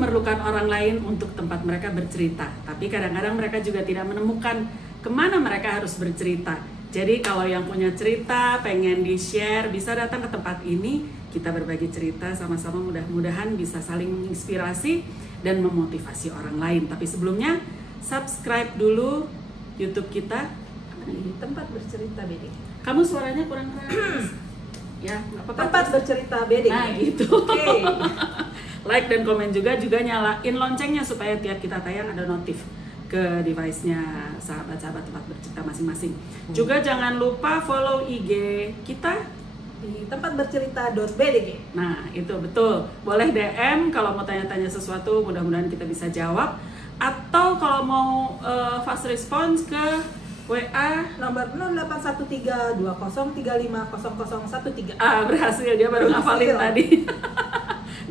memerlukan orang lain untuk tempat mereka bercerita, tapi kadang-kadang mereka juga tidak menemukan kemana mereka harus bercerita. Jadi kalau yang punya cerita, pengen di-share, bisa datang ke tempat ini, kita berbagi cerita sama-sama, mudah-mudahan bisa saling menginspirasi dan memotivasi orang lain. Tapi sebelumnya, subscribe dulu YouTube kita Di tempat bercerita BD. Kamu suaranya kurang keras. Ya, nggak apa-apa. Tempat bercerita BD. Nah, gitu. Oke. Like dan komen juga nyalain loncengnya supaya tiap kita tayang ada notif ke device-nya sahabat-sahabat tempat bercerita masing-masing. Juga jangan lupa follow IG kita Di tempat bercerita.bdg. Nah, itu betul. Boleh DM kalau mau tanya-tanya sesuatu, mudah-mudahan kita bisa jawab. Atau kalau mau fast response ke WA Nomor 081320350013. berhasil, dia baru ngafalin Berhasil. tadi.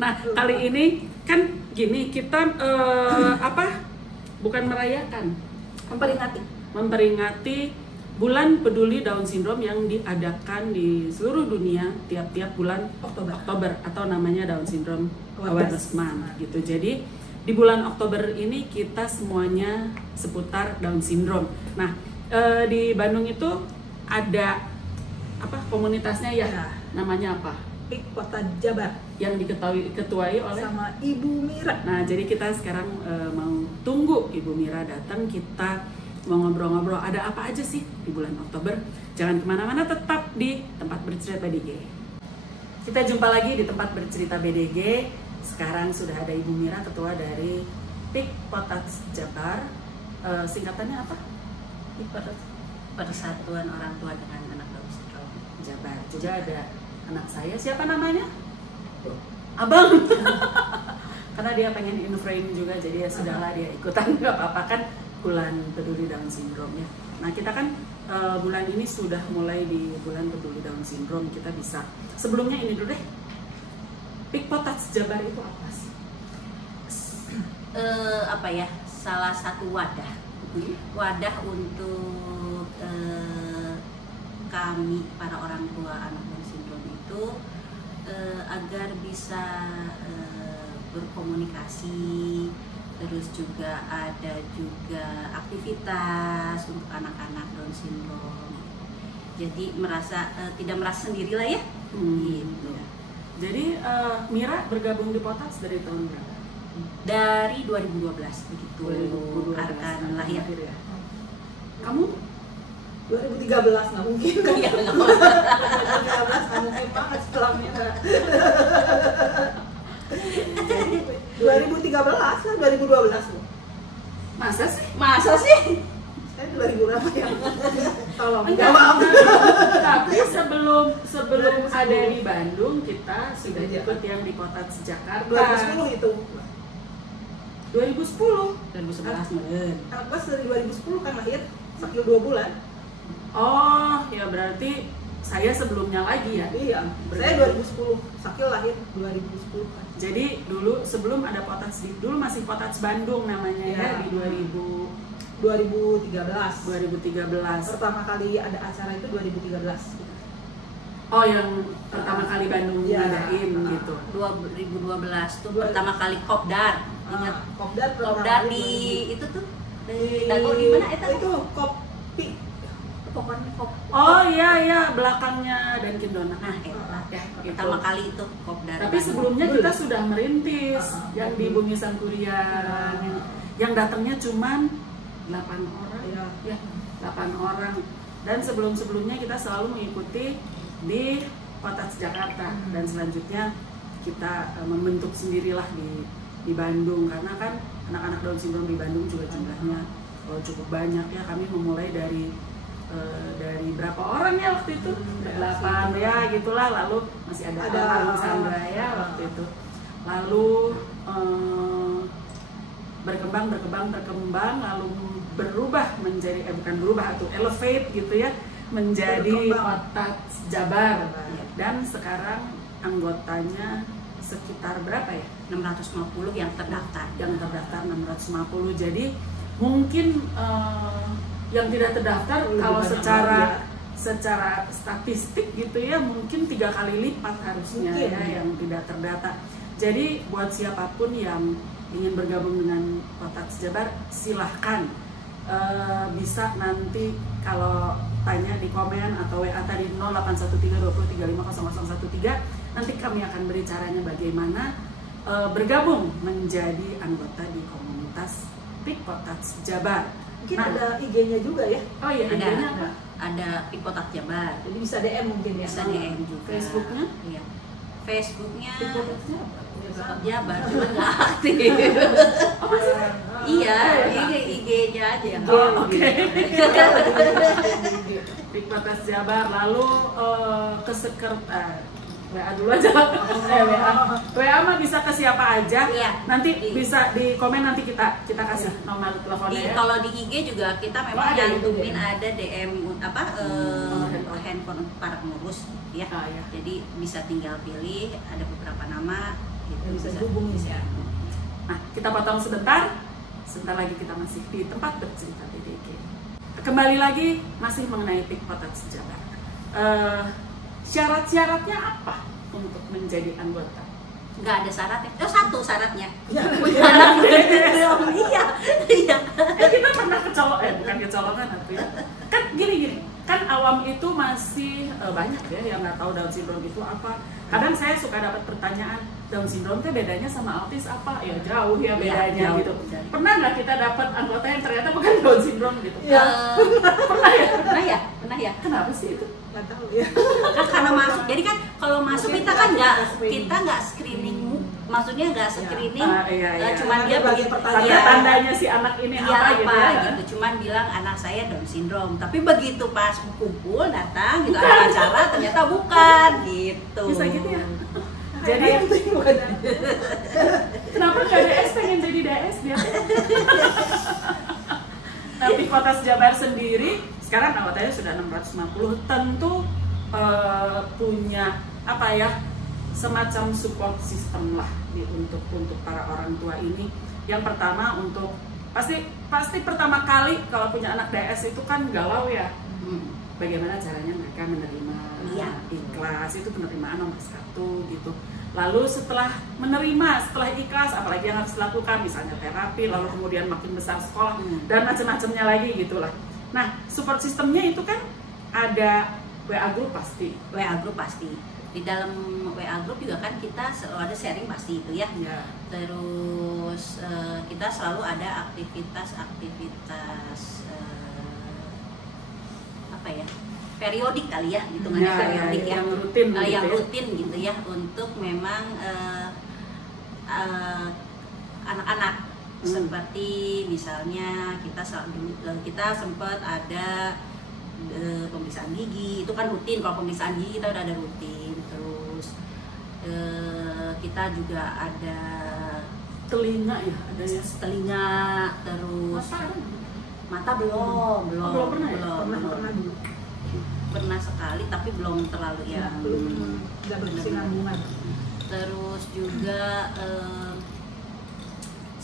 Nah, kali ini kan gini, kita bukan merayakan, memperingati Bulan Peduli Down Syndrome yang diadakan di seluruh dunia tiap-tiap bulan Oktober atau namanya Down Syndrome Awareness Month gitu. Jadi di bulan Oktober ini kita semuanya seputar Down Syndrome. Nah, di Bandung itu ada komunitasnya ya? Ya. Namanya apa? PIK Kota Jabar Yang diketuai oleh sama Ibu Mira. Nah, jadi kita sekarang mau tunggu Ibu Mira datang, kita mau ngobrol-ngobrol ada apa aja sih di bulan Oktober. Jangan kemana-mana, tetap di tempat bercerita BDG. Kita jumpa lagi di tempat bercerita BDG. Sekarang sudah ada Ibu Mira, ketua dari PIK Potats Jabar. Singkatannya apa? Persatuan Orang Tua dengan Anak Down Syndrome Jabar. Juga ada anak saya, siapa namanya? Abang. Karena dia pengen in frame juga, jadi ya sudahlah dia ikutan, nggak apa-apa kan, Bulan Peduli Down Syndrome ya. Nah, kita kan bulan ini sudah mulai di Bulan Peduli Down Syndrome, kita bisa. Sebelumnya ini dulu deh, PIK Potats Jabar itu apa sih? Salah satu wadah untuk kami para orang tua anak Down Syndrome itu agar bisa berkomunikasi, terus juga ada juga aktivitas untuk anak-anak Down Syndrome. Jadi tidak merasa sendiri lah ya. Gitu. Jadi Mira bergabung di Potats dari tahun berapa? Dari 2012 begitu 2012 Arkan lahir. Ya. Kamu 2013 nggak mungkin kan? Iya, nggak 2013 nggak mungkin banget setelah Mira. 2013 kan 2012 loh. masa sih? Masa sih? Saya 2000 berapa ya? Tolong Enggak, jawab. tapi sebelum ada di Bandung kita sudah ikut yang di Potats Jakarta. 2010 itu. 2010. 2011 meren. Anak kelas dari 2010 kan lahir, sakit 2 bulan. Oh, ya berarti saya sebelumnya lagi ya. Iya, saya 2010, Sakil lahir 2010 kan. Jadi dulu sebelum ada Potats, dulu masih Potats Bandung namanya ya, Iya. di 2013. Pertama kali ada acara itu 2013. Oh, yang pertama kali Bandung Iya. ngadain gitu. 2012 tuh pertama kali kopdar. Ingat Kopdar pertama kopdar kali di 2012. itu tuh di Dago di mana eta? Itu kopi. Pokoknya Oh iya, belakangnya Dunkin Donut. Nah, eta. Ya, gitu. Pertama kali itu kopdar. Tapi sebelumnya kita sudah merintis yang di Bumi Sangkuriang, yang datangnya cuman 8 orang. Iya. Ya, 8 orang. Dan sebelum-sebelumnya kita selalu mengikuti di Potats Jakarta, dan selanjutnya kita membentuk sendirilah di Bandung, karena kan anak-anak Down Syndrome di Bandung juga jumlahnya cukup banyak ya. Kami memulai dari berapa orang ya waktu itu? 8 ya gitulah, lalu masih ada Almarhum Sandra ya waktu itu. Lalu berkembang lalu berubah menjadi bukan berubah atau elevate gitu ya, menjadi Potats Jabar. Dan sekarang anggotanya sekitar berapa ya? 650 yang terdaftar. Yang terdaftar 650. Jadi mungkin yang tidak terdaftar kalau secara statistik gitu ya, mungkin 3 kali lipat harusnya ya yang tidak terdata. Jadi buat siapapun yang ingin bergabung dengan Potats Jabar, silahkan. Bisa nanti kalau tanya di komen atau WA tadi 081320350013, nanti kami akan beri caranya bagaimana bergabung menjadi anggota di komunitas PIK Potats Jabar. Mungkin ada IG-nya juga ya? Oh iya, IG-nya apa? Ada PIK Potats Jabar. Jadi bisa DM mungkin ya? Bisa DM juga. Facebooknya? Iya. Facebooknya PIK Potats Jabar. Jabar, cuma nggak aktif. Iya, IG-nya aja. Oh, oke. PIK Potats Jabar, lalu ke WA dulu aja. WA mah bisa ke siapa aja. Iya. Nanti bisa di komen, nanti kita kasih nomor teleponnya ya. Kalau di IG juga kita memang nyantumin ada DM handphone para pengurus ya. Ya. Jadi bisa tinggal pilih, ada beberapa nama gitu, bisa dihubungi ya. Nah, kita potong sebentar lagi kita masih di tempat bercerita DDG. Kembali lagi masih mengenai PIK Potats Jabar. Syarat-syaratnya apa untuk menjadi anggota? Nggak ada syaratnya. Satu syaratnya. Iya. Kita pernah bukan kecolongan atau ya. Kan gini. Kan awam itu masih banyak ya yang nggak tahu Down syndrome itu apa. Kadang saya suka dapat pertanyaan, Down syndrome itu bedanya sama autis apa? Ya jauh ya bedanya jauh, gitu. jauh. Pernah nggak kita dapat anggota yang ternyata bukan Down syndrome gitu? Pernah ya. Kenapa sih itu? Nggak tahu ya. Kan karena masuk, jadi kan kalau masuk kita kan nggak screening, maksudnya nggak screening, Iya. cuman dia bagi tandanya si anak ini apa gitu ya. gitu, cuman bilang anak saya Down syndrome, tapi begitu pas kumpul datang gitu ada acara ternyata bukan gitu. Bisa gitu ya. Jadi kenapa nggak DS, pengen jadi DS dia? Nanti Potats Jabar sendiri sekarang anggotanya sudah 650, tentu punya apa ya, semacam support system lah untuk para orang tua ini. Yang pertama untuk pasti pertama kali kalau punya anak DS itu kan galau ya. Bagaimana caranya mereka menerima, ikhlas, itu penerimaan nomor 1 gitu. Lalu setelah ikhlas, apalagi yang harus dilakukan, misalnya terapi, lalu kemudian makin besar sekolah dan macam-macamnya lagi gitulah. Nah, support sistemnya itu kan ada WA group pasti. Di dalam WA group juga kan kita selalu ada sharing pasti itu ya. Terus kita selalu ada aktivitas apa ya, periodik kali ya, hitungannya periodik ya, yang rutin gitu ya, untuk memang anak-anak. Seperti misalnya kita sempat ada pemeriksaan gigi, itu kan rutin. Kalau pemeriksaan gigi kita udah ada rutin. Terus kita juga ada telinga ya, ada ya. Telinga, terus mata belum pernah dulu. Pernah sekali tapi belum terlalu ya. Nggak berkesinambungan. Terus juga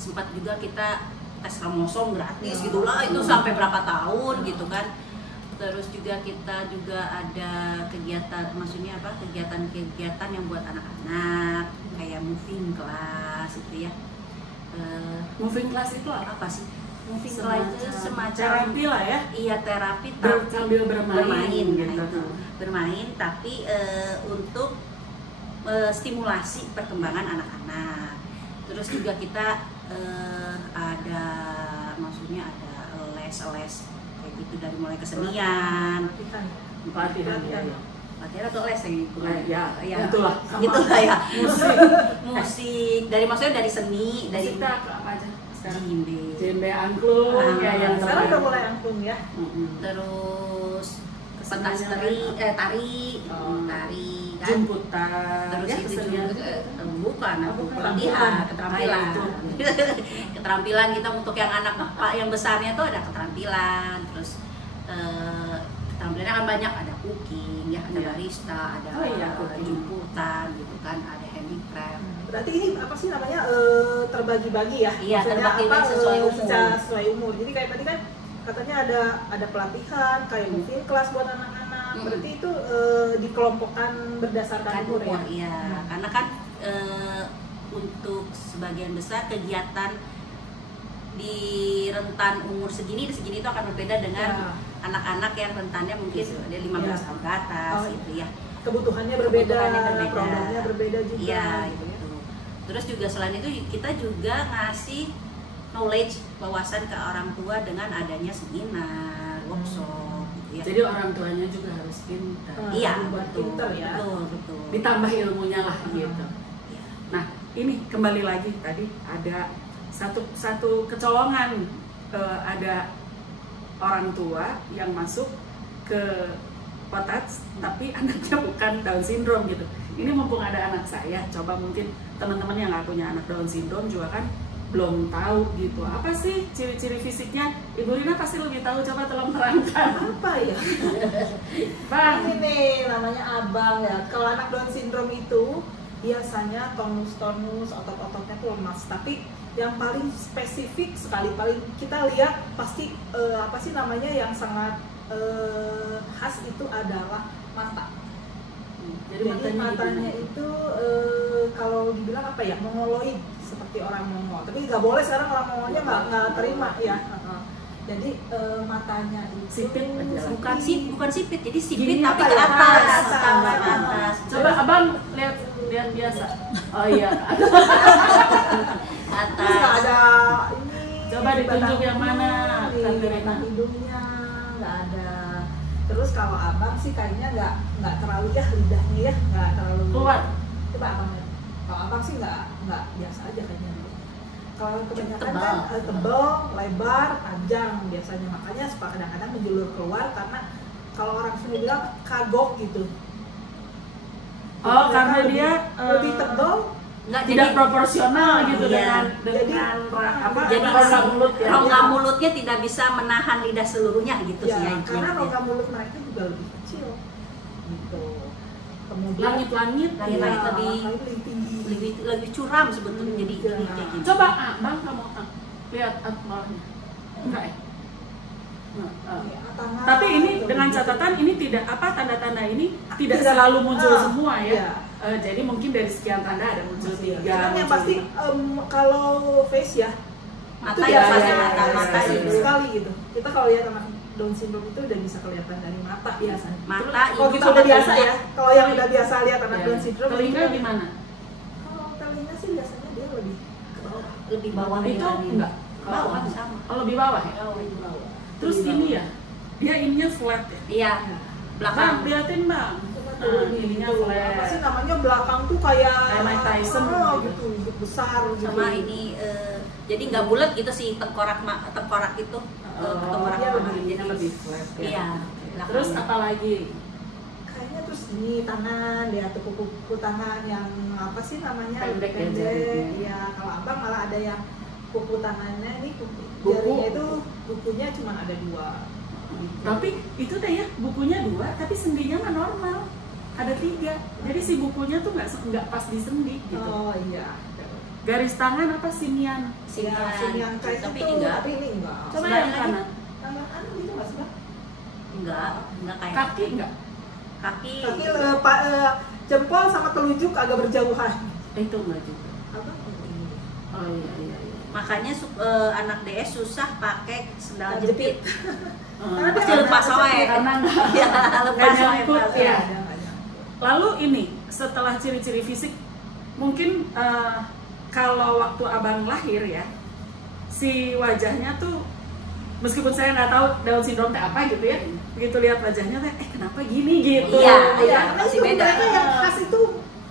sempat juga kita tes kromosom gratis gitulah, itu sampai berapa tahun gitu kan. Terus juga kita juga ada kegiatan, maksudnya apa, kegiatan yang buat anak-anak kayak moving class itu ya. Moving class itu apa sih? Moving class itu semacam terapi lah ya. Iya, terapi tapi sambil bermain gitu. Bermain tapi untuk stimulasi perkembangan anak-anak. Terus juga kita ada, maksudnya ada les kayak gitu, dari mulai kesenian, pelatihan atau les ya, itulah ya, musik dari, maksudnya dari seni, dari apa aja sekarang, jembe, angklung, yang sekarang udah mulai angklung ya. Terus pentas tari, tari kan, jemputan, terus ya, itu juga bukan pelatihan, keterampilan kita untuk yang anak yang besarnya tuh ada keterampilan. Terus keterampilannya kan banyak, ada cooking ya, ada barista, ada jemputan gitu kan, ada handicraft. Berarti ini apa sih namanya, terbagi-bagi ya? Iya, terbagi-bagi sesuai umur. Sesuai umur. Jadi kayak tadi kan katanya ada pelatihan kayak moving class buat anak-anak. Berarti itu dikelompokkan berdasarkan umur ya? Iya, karena kan untuk sebagian besar kegiatan di rentan umur segini itu akan berbeda dengan anak-anak yang rentannya mungkin dari 15 tahun ke atas gitu ya. Kebutuhannya berbeda, Kebutuhannya programnya berbeda juga. Iya, gitu ya. gitu. Terus juga selain itu kita juga ngasih knowledge, wawasan ke orang tua dengan adanya seminar, workshop gitu ya. Jadi orang tuanya juga harus pintar. Iya, buat betul. pintar ya. Betul. Ditambah ilmunya lah gitu. Iya. Nah, ini kembali lagi tadi ada satu kecolongan, ada orang tua yang masuk ke Potats tapi anaknya bukan Down syndrome gitu. Ini mumpung ada anak saya, coba mungkin teman-teman yang nggak punya anak Down syndrome juga kan belum tahu gitu. Apa sih ciri-ciri fisiknya? Ibu Rina pasti lebih tahu, coba tolong terangkan. Apa ya? Bang, Ini namanya abang ya. Kalau anak Down syndrome itu biasanya tonus otot-ototnya tuh lemas, tapi yang paling spesifik sekali paling kita lihat pasti apa sih namanya yang sangat khas itu adalah mata. Jadi matanya itu kalau dibilang apa ya, mongoloid seperti orang Mongol. Tapi nggak boleh sekarang orang Mongolnya nggak terima ya. Jadi matanya itu sipit aja. bukan sipit, jadi sipit Gini tapi apa ke ya? atas, Ke tambah ke atas. atas. Coba abang lihat biasa. Oh iya. Atas. Terus nggak ada ini. Coba ditunjuk yang mana, Di Tante Rina? batang hidungnya nggak ada. Terus kalau abang sih kayaknya nggak terlalu ya lidahnya ya nggak terlalu Keluar. Coba abang lihat. Kalau abang sih nggak biasa aja kayaknya. Kalau kebanyakan Tebal. kan tebal, lebar, panjang biasanya, makanya suka kadang-kadang menjulur keluar karena kalau orang sini bilang kagok gitu. Oh, Jadi karena lebih- dia lebih tebal. Nggak, tidak jadi proporsional gitu Iya. dengan apa? Jadi rongga mulut ya. rongga mulutnya tidak bisa menahan lidah seluruhnya gitu sih ya Ya, intinya. karena rongga mulut mereka juga lebih kecil gitu. Kemudian Langit-langit. Langit-langit ya, lebih- tinggi. lebih curam sebetulnya jadi Iya. gini kayak gini. Coba bang kamu lihat bawahnya. Enggak ya? Nah, Ya, tangan, tapi ini atau dengan gitu. catatan ini tidak apa tanda-tanda ini tidak Tidak. selalu muncul Ah, semua ya. iya. Jadi mungkin dari sekian tanda ada muncul 3. Cuman yang muncul pasti 5. kalau face ya Mata itu ya, biasanya mata spesifik itu. sekali gitu. Kita kalau lihat anak Down syndrome itu udah bisa kelihatan dari mata biasanya. Mata, Kalau hidung, kita sama udah biasa telinga. ya, kalau yang udah biasa lihat anak Ya. Down syndrome Telinga itu- gimana? Kalau telinga sih biasanya dia lebih ke bawah. Lebih bawah Itu dibanding- enggak. bawah sama. Oh, lebih bawah ya? Lebih bawah. Terus Lebih ini bawah. ya, dia ininya flat ya? Iya, Ya. Bang, belakang. liatin bang. Coba Nah, tuh ini ininya tuh, flat. apa sih namanya belakang tuh kayak Mike Tyson gitu, besar gitu. Sama ini jadi nggak bulat gitu sih tengkorak itu tengkorak iya, mama. Ini Jadi lebih flat ya. iya. Terus belakangnya. apa lagi? Kayaknya terus ini tangan ya, tuh kuku tangan yang apa sih namanya Pendek ya jarinya. ya. Kalau abang malah ada yang kuku tangannya ini Buku. jarinya itu bukunya cuma ada 2 gitu. Tapi itu deh ya, bukunya 2, tapi sendinya mah normal. Ada 3. Jadi si bukunya tuh nggak pas di sendi gitu. Oh iya. Garis tangan apa sinian? Ya, sinian kayak tapi itu, ini enggak. tapi ini enggak. Coba Sebelah yang lagi. kanan. Tangan anu gitu Mas Bang? Enggak kayak Kaki enggak? kaki. Kaki jempol sama telunjuk agak berjauhan. Itu enggak juga. Abang ini. Oh iya iya iya. Makanya anak DS susah pakai sendal Jepit. jepit. Karena Pasti dia lepas karena wae. Karena enggak. Iya, lepas Nggak wae nyangkut, pas. ya. Ada nggak nyangkut. Lalu ini setelah ciri-ciri fisik, mungkin kalau waktu abang lahir ya, si wajahnya tuh meskipun saya nggak tahu Down syndrome kayak apa gitu ya, begitu lihat wajahnya teh, kenapa gini gitu. Iya, Iya, pasti pasti beda. Mereka yang khas itu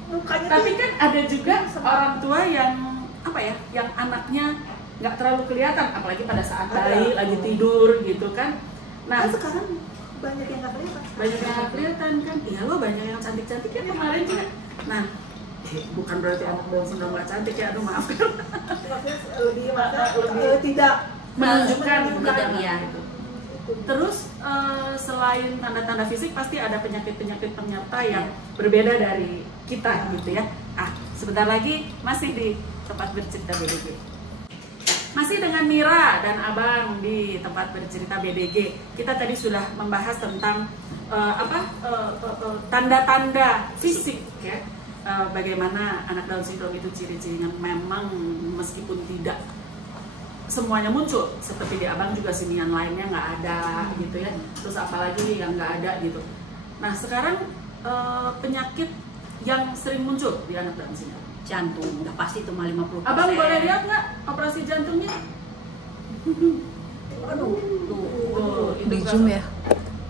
mukanya Tapi tuh kan ada juga orang tua yang apa ya, yang anaknya nggak terlalu kelihatan, apalagi pada saat bayi Ada. lagi tidur gitu kan. Nah, kan sekarang banyak yang nggak kelihatan. banyak yang nggak kelihatan kan, iya lo banyak yang cantik-cantik ya kemarin juga. Nah, bukan berarti anak Down syndrome nggak cantik ya, aduh maaf kan. Maksudnya lebih Lebih tidak Menunjukkan menunjukkan, iya. gitu. Terus selain tanda-tanda fisik pasti ada penyakit-penyakit penyerta yang berbeda dari kita gitu ya. Sebentar lagi masih di tempat bercerita BDG. Masih dengan Mira dan Abang di tempat bercerita BDG. Kita tadi sudah membahas tentang tanda-tanda fisik ya. bagaimana anak Down syndrome itu ciri-cirinya. Memang meskipun tidak semuanya muncul, seperti di abang juga sinian lainnya nggak ada gitu ya, terus apalagi yang nggak ada gitu. Nah sekarang penyakit yang sering muncul di anak Down syndrome, Jantung, udah pasti tuh 50%. abang boleh lihat nggak operasi jantungnya? Aduh, Tuh, itu Di kan zoom ya.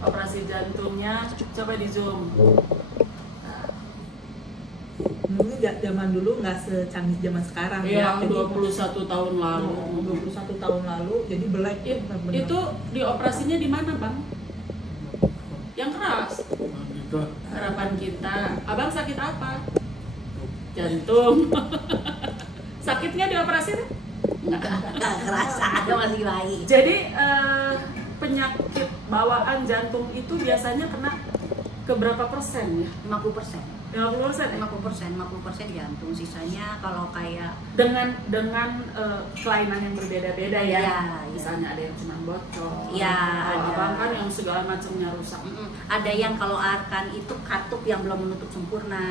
operasi jantungnya, coba di zoom. Mungkin zaman dulu nggak secanggih zaman sekarang Yang Jadi 21 tahun lalu. 21 tahun lalu, jadi belek benar-benar. Itu dioperasinya di mana bang? Yang keras. Harapan kita. Abang sakit apa? Jantung. Sakitnya dioperasi tuh? nggak kerasa, ada masih baik. Jadi penyakit bawaan jantung itu biasanya kena ke berapa persen ya? 50%. 50% ya? 50% jantung, sisanya kalau kayak Dengan kelainan yang berbeda-beda ya. Iya, Misalnya ada yang cuma bocor. Iya, Kalau ada. abang kan yang segala macamnya rusak. ada yang kalau arkan itu katup yang belum menutup sempurna.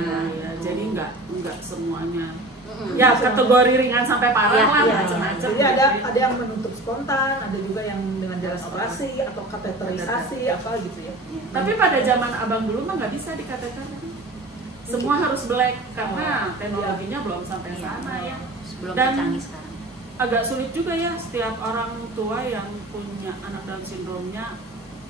Iya. Gitu. Jadi nggak semuanya. Mm-mm. Ya kategori ringan sampai parah Iya, lah iya, macam-macam. Jadi ada yang menutup spontan, ada juga yang dengan jalan operasi atau kateterisasi apa gitu ya. Tapi pada zaman abang dulu mah nggak bisa dikateter. Semua harus black karena teknologinya belum sampai Iya. sana ya. Sebelum Dan canggih sekarang. agak sulit juga ya setiap orang tua yang punya anak Down syndrome-nya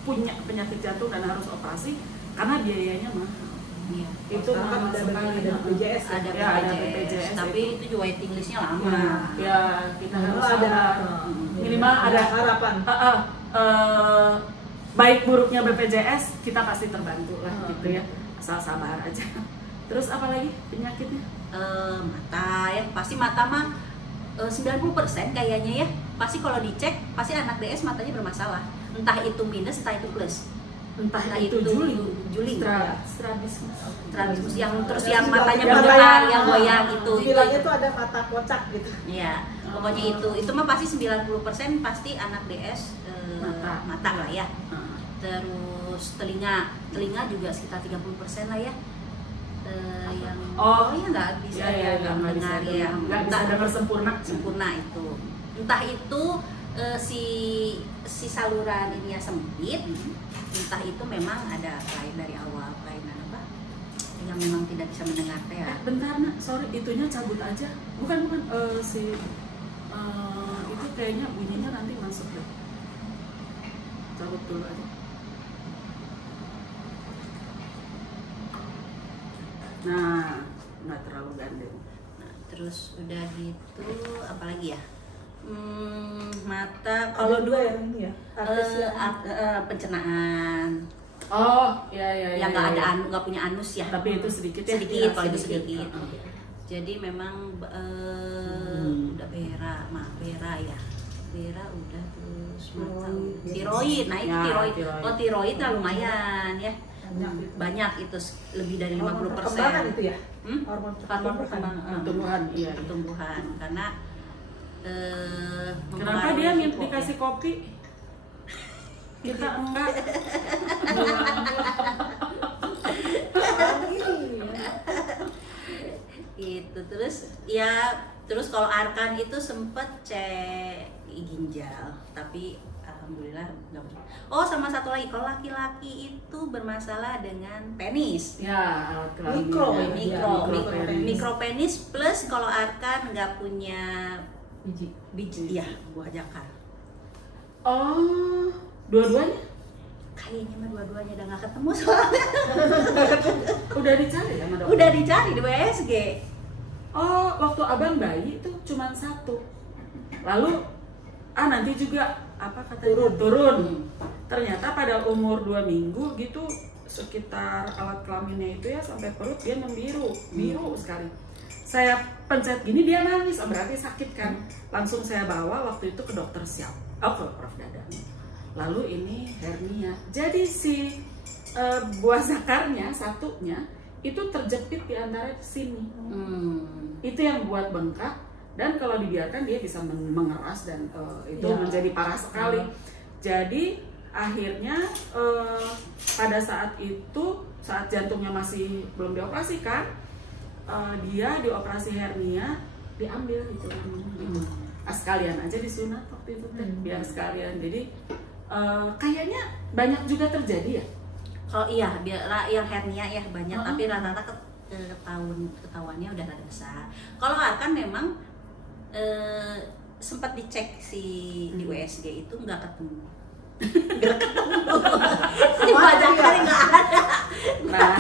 punya penyakit jantung dan harus operasi karena biayanya mahal. Iya. Itu Sekarang kan mahal sekali. ada BPJS ya. Ada Ya, ada BPJS, BPJS tapi itu juga waiting listnya lama. Nah, ya kita harus ada sabar. Minimal ada harapan. Baik buruknya BPJS kita pasti terbantu lah Hmm. gitu ya, asal sabar aja. Terus apa lagi penyakitnya? Mata ya, pasti mata mah 90% kayaknya ya. Pasti kalau dicek pasti anak DS matanya bermasalah. Entah itu minus, entah itu plus. Entah Nah, itu itu juling, juling. strabismus. Terus yang terus Ada yang sih, matanya mata bergetar, yang- yang goyang itu. Bilangnya tuh ada mata kocak gitu. Iya, pokoknya itu mah pasti 90% pasti anak DS mata lah ya. Terus telinga juga sekitar 30% lah ya. Yang ya nggak bisa nggak bisa dengar ya, nggak bisa dengar sempurna itu. Entah itu si saluran ini ya sempit, entah itu memang ada lain dari awal, kelainan apa yang memang tidak bisa mendengar ya. Bentar nak, sorry itunya cabut aja. Bukan itu kayaknya bunyinya nanti masuk deh. Cabut dulu aja. Nah, nggak terlalu gandeng. Nah, terus udah gitu apalagi ya? Mata kalau dulu yang ini ya, artis yang pencernaan Oh, ya. yang nggak ada nggak punya anus ya, Tapi itu sedikit ya. sedikit, kalau itu Sedikit. sedikit. Jadi memang udah Vera ya. Vera udah, terus mata udah. Tiroid, nah itu Ya, tiroid. tiroid. Oh tiroid lah lumayan ya. banyak Banyak itu lebih dari hormon 50%. perkembangan itu ya. Hormon perkembangan. pertumbuhan, Iya. pertumbuhan karena Kenapa dia mempengaruhi kok, dikasih ya. kopi? Kita enggak. Itu terus kalau Arkan itu sempet cek ginjal tapi alhamdulillah nggak bermasalah. Oh sama satu lagi, kalau laki-laki itu bermasalah dengan penis. Ya, alat kelamin. Mikro penis plus kalau Arkan nggak punya biji ya, buah jakar. Oh, dua-duanya Kayaknya mah dua-duanya udah nggak ketemu soalnya. udah dicari sama dokter. Udah dicari di WSG. Oh, waktu abang bayi itu cuma satu. Lalu nanti juga apa katanya turun. Ternyata pada umur 2 minggu gitu sekitar alat kelaminnya itu ya sampai perut dia membiru, biru sekali. Saya pencet gini dia nangis, berarti sakit kan. Langsung saya bawa waktu itu ke dokter Siap. Ke Prof Dadang. Lalu ini hernia. Jadi si buah zakarnya satunya itu terjepit di antara sini. Itu yang buat bengkak, dan kalau dibiarkan dia bisa mengeras dan itu menjadi parah sekali. Jadi akhirnya pada saat itu, saat jantungnya masih belum dioperasikan, dia dioperasi hernia, diambil gitu. Sekalian aja disunat waktu itu teh, biar sekalian. Jadi kayaknya banyak juga terjadi ya. Kalau iya, yang hernia ya banyak, tapi rata-rata ketahuannya udah rada besar. Kalau Arkan memang sempat dicek di USG itu nggak ketemu. Di wajah kali nggak ada. Nah,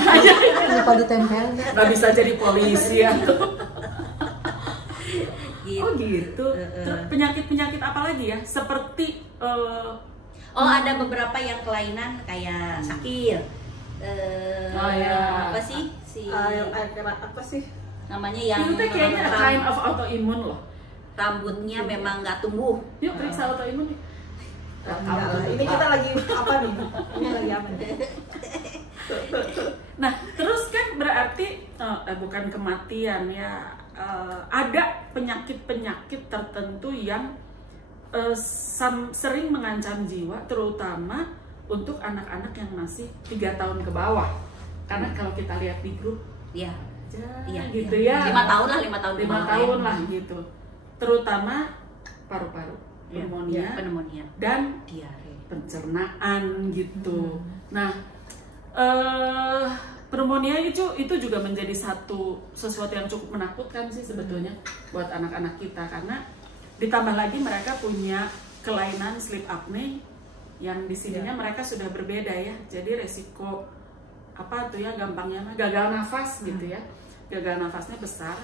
Lupa ditempel. nggak bisa jadi polisi ya. Gitu. Oh gitu. Terus penyakit-penyakit apa lagi ya? Seperti Ada beberapa yang kelainan kayak sakil. Ya. Apa sih apa sih? namanya yang itu teh kayaknya a kind of autoimmune loh. rambutnya memang nggak tumbuh. Yuk periksa autoimun nih. Enggak lah, ini kita lagi apa nih? Ini lagi apa nih? Nah, terus kan berarti bukan kematian ya, ada penyakit-penyakit tertentu yang sering mengancam jiwa, terutama untuk anak-anak yang masih 3 tahun ke bawah. Karena kalau kita lihat di grup, Iya. gitu ya. 5 tahun lah, 5 tahun. 5 tahun lah gitu. Terutama paru-paru, pneumonia dan diare. pencernaan gitu. Nah, pneumonia itu juga menjadi sesuatu yang cukup menakutkan sih sebetulnya buat anak-anak kita, karena ditambah lagi mereka punya kelainan sleep apnea yang di sininya mereka sudah berbeda ya. Jadi resiko apa tuh ya, gampangnya gagal nafas gitu ya. Gagal nafasnya besar,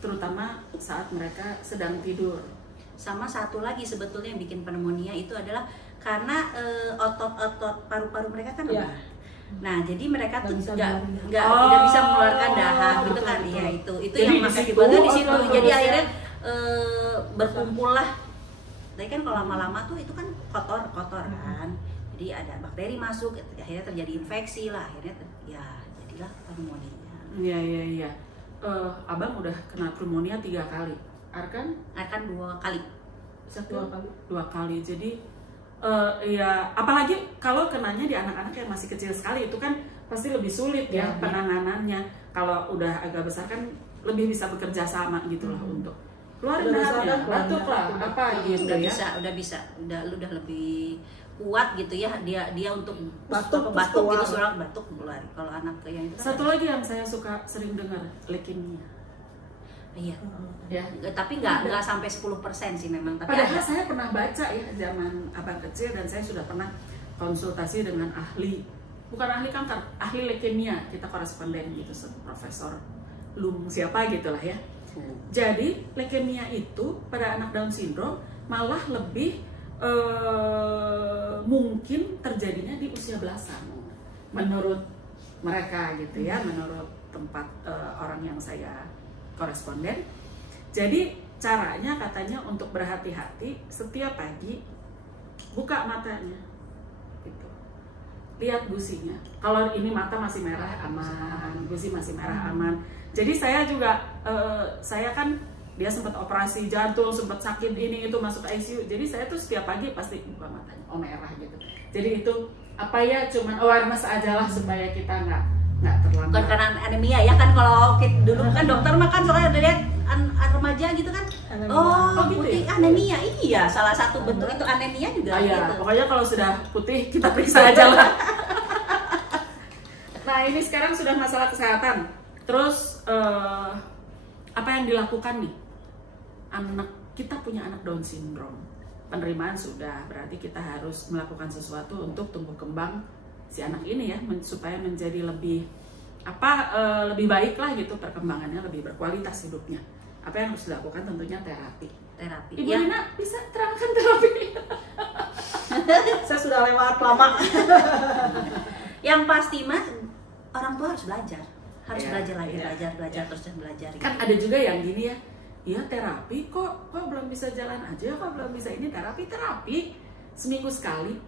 terutama saat mereka sedang tidur. Sama satu lagi sebetulnya yang bikin pneumonia itu adalah karena otot-otot paru-paru mereka kan lemah. Nah, jadi mereka tuh tidak bisa mengeluarkan dahak gitu kan. Iya, itu Jadi yang di makanya situ, dibagi di situ. otot Jadi ya. akhirnya berkumpul lah. Tapi kan kalau lama-lama tuh itu kan kotor kan. Jadi ada bakteri masuk, akhirnya terjadi infeksi lah, akhirnya jadilah pneumonia. Iya. Abang udah kena pneumonia 3 kali. Arkan 2 kali. 2 kali. Jadi ya apalagi kalau kenanya di anak-anak yang masih kecil sekali, itu kan pasti lebih sulit ya penanganannya. Kalau udah agak besar kan lebih bisa bekerja sama gitu lah untuk keluarin dahamnya, batuk lah, apa gitu Udah ya. bisa, udah lebih kuat gitu ya, dia untuk Batuk gitu, keluar. surat batuk keluar. Kalau anak yang itu Satu lagi yang saya sering dengar, leukemia. iya. Ya. Tapi nggak sampai 10% sih memang, tapi Padahal ada. saya pernah baca ya zaman abang kecil, dan saya sudah pernah konsultasi dengan bukan ahli kanker, ahli leukemia. Kita koresponden gitu, Profesor Lum siapa gitulah ya. Jadi leukemia itu pada anak Down syndrome malah lebih mungkin terjadinya di usia belasan menurut mereka gitu ya, menurut tempat orang yang saya koresponden. Jadi caranya katanya untuk berhati-hati, setiap pagi buka matanya gitu, lihat gusinya. Kalau ini mata masih merah aman, gusi masih merah aman. Jadi saya juga saya kan dia sempat operasi jantung, sempat sakit ini itu, masuk ICU. Jadi saya tuh setiap pagi pasti buka matanya, merah gitu. Jadi itu apa ya, cuman awareness aja lah supaya kita nggak terlambat. Bukan karena anemia ya kan, kalau dulu kan dokter mah kan soalnya udah lihat remaja gitu kan. Anemia. Oh, gitu putih ya? anemia. Iya, salah satu bentuk itu anemia juga Iya, gitu. pokoknya kalau sudah putih kita periksa aja lah. Nah, ini sekarang sudah masalah kesehatan. Terus apa yang dilakukan nih? Kita punya anak Down syndrome. Penerimaan sudah, berarti kita harus melakukan sesuatu untuk tumbuh kembang si anak ini ya, supaya menjadi lebih lebih baik lah gitu, perkembangannya lebih berkualitas hidupnya. Apa yang harus dilakukan? Tentunya terapi. Ibu Ya. Lina bisa terangkan terapi? Saya sudah lewat lama. Yang pasti mah orang tua harus belajar. Harus Iya, belajar lagi, iya, belajar iya. terus dan belajar. Kan ada juga yang gini ya, iya terapi kok belum bisa jalan aja, kok belum bisa ini, terapi seminggu sekali,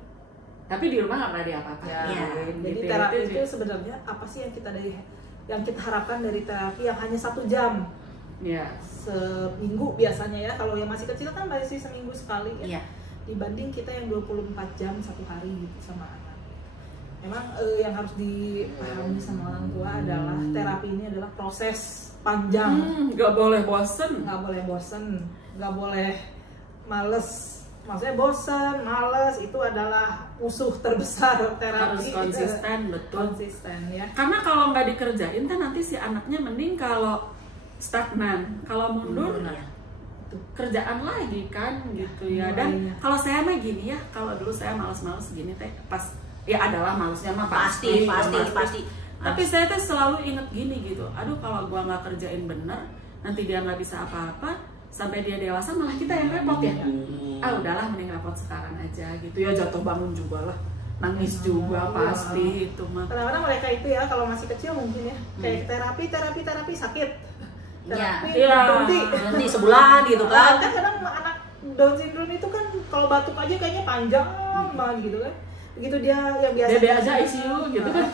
tapi di rumah nggak pernah diapa-apain. Iya. Jadi Gitu. terapi itu sebenarnya apa sih yang kita harapkan dari terapi yang hanya 1 jam ya. seminggu biasanya ya. Kalau yang masih kecil kan masih seminggu sekali ya. Iya. Dibanding kita yang 24 jam 1 hari gitu sama anak. memang yang harus dipahami sama orang tua adalah terapi ini adalah proses panjang. Nggak boleh bosen. Nggak boleh bosen, nggak boleh males. Maksudnya bosen, males itu adalah musuh terbesar terapi. Harus konsisten, betul. Konsisten ya. Karena kalau nggak dikerjain kan nanti si anaknya mending kalau stagnan, kalau mundur tuh, kerjaan lagi kan gitu ya. Dan kalau saya mah gini ya, kalau dulu saya males-males gini teh pas ya adalah malesnya mah pasti. Tapi saya tuh selalu inget gini gitu, aduh kalau gua nggak kerjain bener nanti dia nggak bisa apa-apa sampai dia dewasa malah kita yang repot ya. Udahlah mending repot sekarang aja gitu ya, jatuh bangun juga lah, nangis juga pasti itu mah. Kadang-kadang mereka itu ya kalau masih kecil mungkin ya kayak terapi sakit. Terapi berhenti sebulan gitu kan. Kan kadang anak Down syndrome itu kan kalau batuk aja kayaknya panjang banget gitu kan. Begitu dia yang biasa aja ICU gitu kan.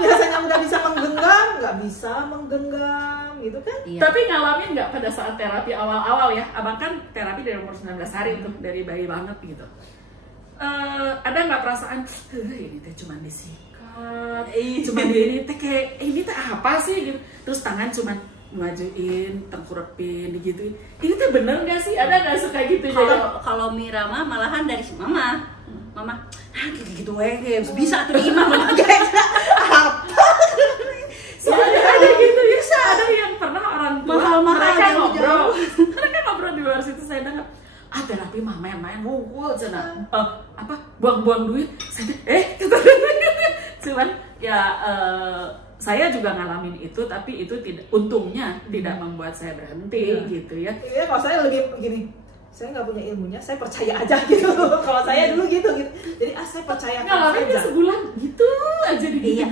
Biasanya udah bisa menggenggam, nggak bisa menggenggam gitu kan. Tapi ngalamin nggak pada saat terapi awal-awal ya? Abang kan terapi dari umur 19 hari itu, dari bayi banget gitu. Ada nggak perasaan ini teh cuma disikat, cuma ini teh kayak ini teh apa sih gitu. Terus tangan cuma ngajuin, tengkurepin, digituin. Ini tuh bener gak sih? Ada gak suka gitu? Kalau Mira mah malahan dari mama, gitu bisa tuh imam kayak apa? Ada gitu ya. Ada yang pernah orang tua mereka ngobrol di luar situ, saya dengar terapi mah main-main ngumpul cina buang-buang duit. Saya cuman ya saya juga ngalamin itu, tapi itu untungnya tidak membuat saya berhenti gitu ya. Iya, kalau saya lebih begini, saya nggak punya ilmunya, saya percaya aja gitu. Kalau saya dulu gitu. Jadi saya percaya ngalamin sebulan gitu aja gitu.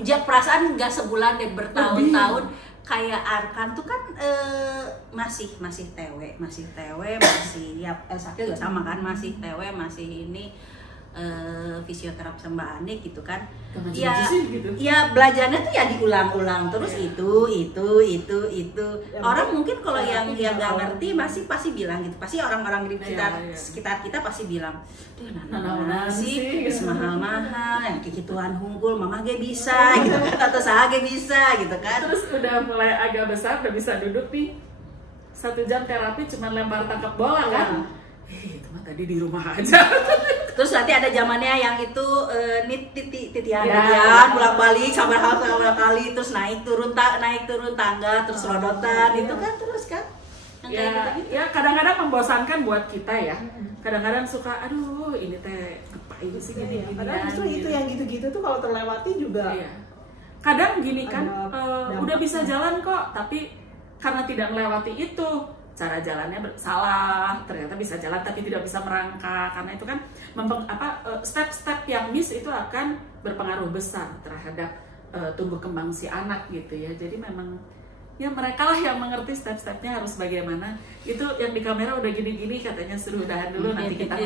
Iya, perasaan nggak sebulan deh, bertahun-tahun. Kayak Arkan tuh kan masih TW, masih ya Sakil juga sama kan, masih TW, masih ini fisioterapi sama Anik gitu kan. Ya belajarnya tuh ya diulang-ulang terus itu. Orang mungkin kalau yang nggak ngerti pasti bilang gitu, pasti orang-orang di sekitar kita pasti bilang, nah sih mahal-mahal yang kayak gituan hungkul mama ge bisa gitu kan, atau saya ge bisa gitu kan. Terus udah mulai agak besar, udah bisa duduk nih 1 jam terapi cuma lempar tangkap bola kan. Itu mah tadi di rumah aja. Terus nanti ada zamannya yang itu titian bolak-balik sampai kali, terus naik turun tangga, terus rodotan itu kan terus kan. Ya kadang-kadang membosankan buat kita ya. Kadang-kadang suka aduh ini teh ngapain sih gini. Padahal justru itu yang gitu-gitu tuh kalau terlewati juga. Kadang gini kan udah bisa jalan kok, tapi karena tidak melewati itu, cara jalannya salah, ternyata bisa jalan tapi tidak bisa merangkak, karena itu kan step-step yang miss itu akan berpengaruh besar terhadap tumbuh kembang si anak gitu ya. Jadi memang ya mereka lah yang mengerti step-stepnya harus bagaimana. Itu yang di kamera udah gini-gini katanya suruh udahan dulu, nanti kita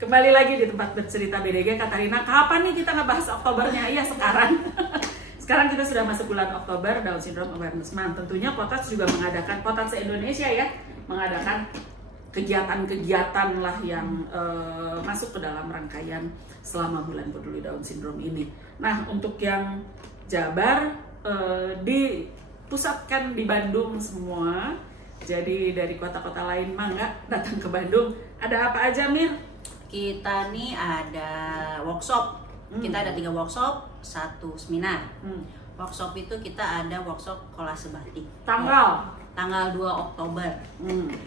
kembali lagi di tempat bercerita BDG. Katarina, kapan nih kita ngebahas Oktobernya? Iya sekarang. Sekarang kita sudah masuk bulan Oktober, Down Syndrome Awareness Month. Tentunya Potats juga mengadakan, Potats Indonesia ya, mengadakan kegiatan-kegiatan lah yang masuk ke dalam rangkaian selama bulan peduli Down Syndrome ini. Nah, untuk yang Jabar dipusatkan di Bandung semua. Jadi dari kota-kota lain mah nggak datang ke Bandung. Ada apa aja, Mir? Kita nih ada workshop. Kita ada 3 workshop, 1 seminar. Workshop itu kita ada workshop kolase batik. Tanggal 2 Oktober.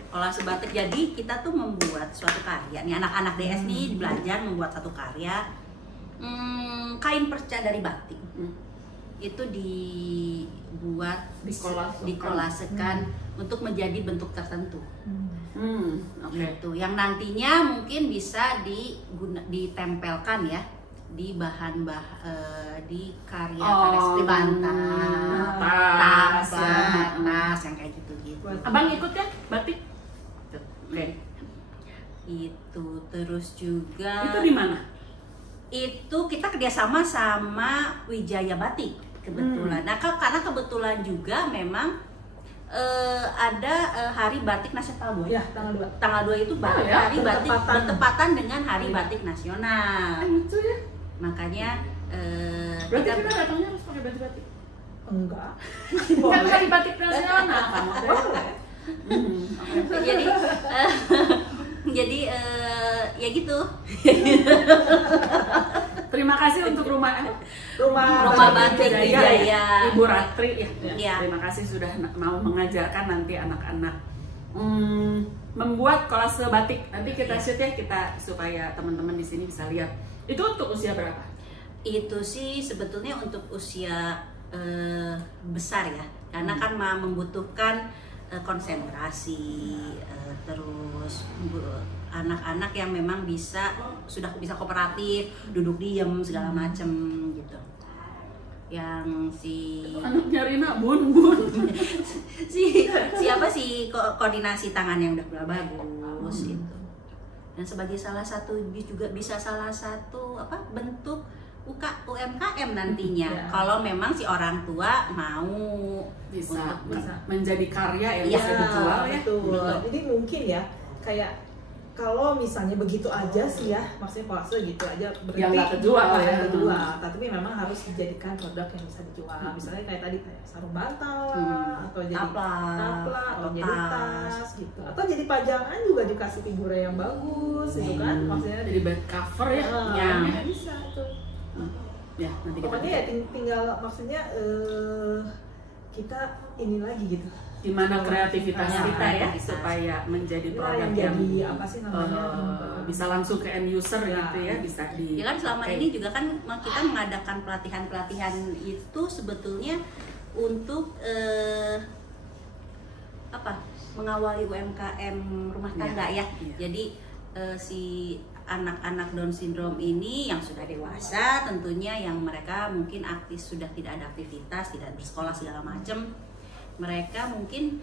Kolase batik, jadi kita tuh membuat suatu karya. Nih anak-anak DS nih belajar membuat satu karya. Kain perca dari batik. Itu dibuat, dikolasekan untuk menjadi bentuk tertentu. Gitu. Yang nantinya mungkin bisa ditempelkan ya di di karya seperti bantal, tas yang kayak gitu. Abang ikut ya batik? Itu terus juga. Itu di mana? Itu kita kerjasama sama Wijaya Batik kebetulan. Nah karena kebetulan juga memang ada hari batik nasional tanggal 2 Ya, tanggal 2. Tanggal 2 itu ya? hari batik bertepatan dengan hari Iya. batik nasional. Lucu ya. Makanya Berarti kita kita datangnya harus pakai baju batik. Enggak. Kan hari batik nasional kan. Boleh. jadi jadi ya gitu. Terima kasih untuk rumah Rumah Batik Wijaya. Ibu Ratri ya. Ya. Terima kasih sudah mau mengajarkan nanti anak-anak membuat kolase batik. Nanti kita shoot ya kita supaya teman-teman di sini bisa lihat. Itu untuk usia berapa? Itu sih sebetulnya untuk usia besar ya, karena kan membutuhkan konsentrasi, terus anak-anak yang memang sudah bisa kooperatif, duduk diem segala macem gitu. Yang Anaknya Rina bun. siapa sih koordinasi tangan yang udah bagus itu. Dan sebagai salah satu juga bisa salah satu bentuk UMKM nantinya. Ya. Kalau memang si orang tua mau Bisa untuk menjadi karya yang Iya, bisa dijual ya. Betul. Jadi mungkin ya kayak kalau misalnya begitu aja sih ya, maksudnya kolase gitu aja berhenti, Yang nggak kejual nggak ya. kejual. Tapi memang harus dijadikan produk yang bisa dijual. Misalnya kayak tadi kayak sarung bantal lah, atau jadi Taplak, atau atau jadi tas. tas gitu, atau jadi pajangan juga dikasih figura yang bagus gitu kan, maksudnya Jadi bed cover ya. ya bisa tuh. Ya, nanti kita Pokoknya ya tinggal maksudnya kita ini lagi gitu. gimana kreativitas Ya, kita ya kreativitas. supaya menjadi Kita produk yang yang jadi apa sih namanya bisa langsung ke end user Ya. gitu ya, bisa di Ya kan selama ini juga kan kita mengadakan pelatihan-pelatihan itu sebetulnya untuk mengawali UMKM rumah tangga ya. Iya. Jadi si anak-anak Down syndrome ini yang sudah dewasa tentunya yang mereka mungkin sudah tidak ada aktivitas, tidak bersekolah segala macam, mereka mungkin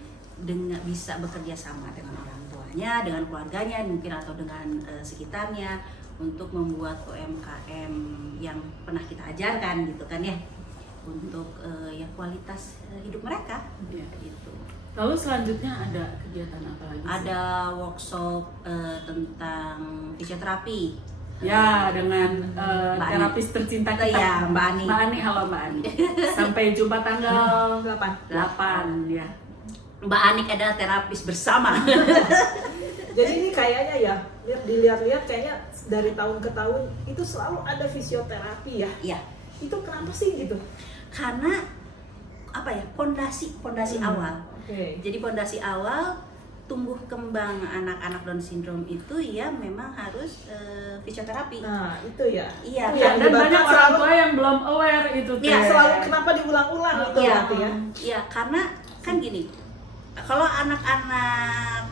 bisa bekerja sama dengan orang tuanya, dengan keluarganya mungkin atau dengan sekitarnya untuk membuat UMKM yang pernah kita ajarkan gitu kan ya, untuk ya kualitas hidup mereka. Iya. Gitu. Lalu selanjutnya ada kegiatan apa lagi sih? Ada workshop tentang fisioterapi. Ya, dengan Mbak Ani. terapis tercinta kita. Ya, Mbak Ani. Mbak Ani, halo Mbak Ani. Sampai jumpa tanggal 8. 8 ya. Mbak Anik adalah terapis bersama. Jadi ini kayaknya ya, dilihat-lihat kayaknya dari tahun ke tahun itu selalu ada fisioterapi ya. Iya. Itu kenapa sih gitu? Karena pondasi awal. Oke. Jadi pondasi awal tumbuh kembang anak-anak Down syndrome itu ya memang harus fisioterapi. Nah, itu ya. Iya, Itu yang Dan menyebabkan banyak orang tua yang belum aware itu Iya, Teh. selalu kenapa diulang-ulang itu Iya, berarti ya. iya karena kan gini, kalau anak-anak